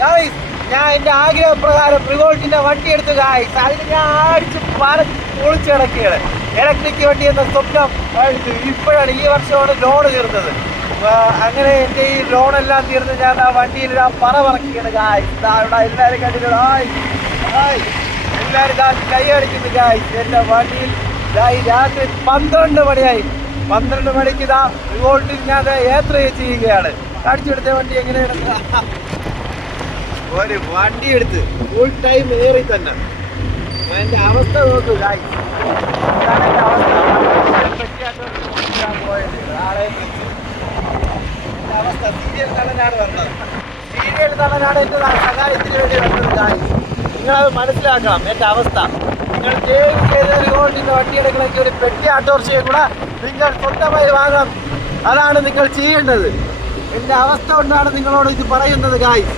Guys ഞാൻ എൻ്റെ ആഗ്രഹപ്രകാരം റിവോൾട്ടിന്റെ വണ്ടി എടുത്തു ഗായ്സ്. അതിന് ഞാൻ അടിച്ച് പൊളിച്ച് കിടക്കുകയാണ്. ഇലക്ട്രിക് വണ്ടി എന്ന സ്വപ്നം ഇപ്പോഴാണ് ഈ വർഷമാണ് ലോൺ തീർന്നത്. അങ്ങനെ എൻ്റെ ഈ ലോണെല്ലാം തീർന്ന് ഞാൻ ആ വണ്ടിയിൽ ഞാൻ പറക്കുകയാണ് ഗായ്സ്. ഇവിടെ എല്ലാവരും കണ്ടിട്ട് എല്ലാവരും കൈ അടിക്കുന്നു ഗായ്സ്. എൻ്റെ വണ്ടിയിൽ രാത്രി 12 മണിയായി. 12 മണിക്ക് ഇതാ റിവോൾട്ടിൽ ഞാൻ യാത്ര ചെയ്യുകയാണ്. അടിച്ചെടുത്ത വണ്ടി എങ്ങനെയാണ് ഒരു വണ്ടി എടുത്ത് ഫുൾ ടൈം ഏറി തന്നെ. എൻ്റെ അവസ്ഥ നോക്കൂ ഗായ്സ്. ഇതാണ് എൻ്റെ അവസ്ഥ. എൻ്റെ അവസ്ഥ സീരിയൽ നടനാണ് വന്നത്. സീരിയൽ നടനാണ് എൻ്റെ സഹായത്തിന് വേണ്ടി വന്നത് ഗായ്സ്. നിങ്ങളത് മനസ്സിലാക്കണം എൻ്റെ അവസ്ഥ. നിങ്ങൾ ചെയ്ത റിവോൾട്ടിൻ്റെ വണ്ടി എടുക്കണമെങ്കിൽ ഒരു പെട്ടി ഓട്ടോറിക്ഷയെ കൂടെ നിങ്ങൾ സ്വന്തമായി വാങ്ങണം. അതാണ് നിങ്ങൾ ചെയ്യേണ്ടത്. എൻ്റെ അവസ്ഥ കൊണ്ടാണ് നിങ്ങളോട് ഇത് പറയുന്നത് ഗായ്സ്.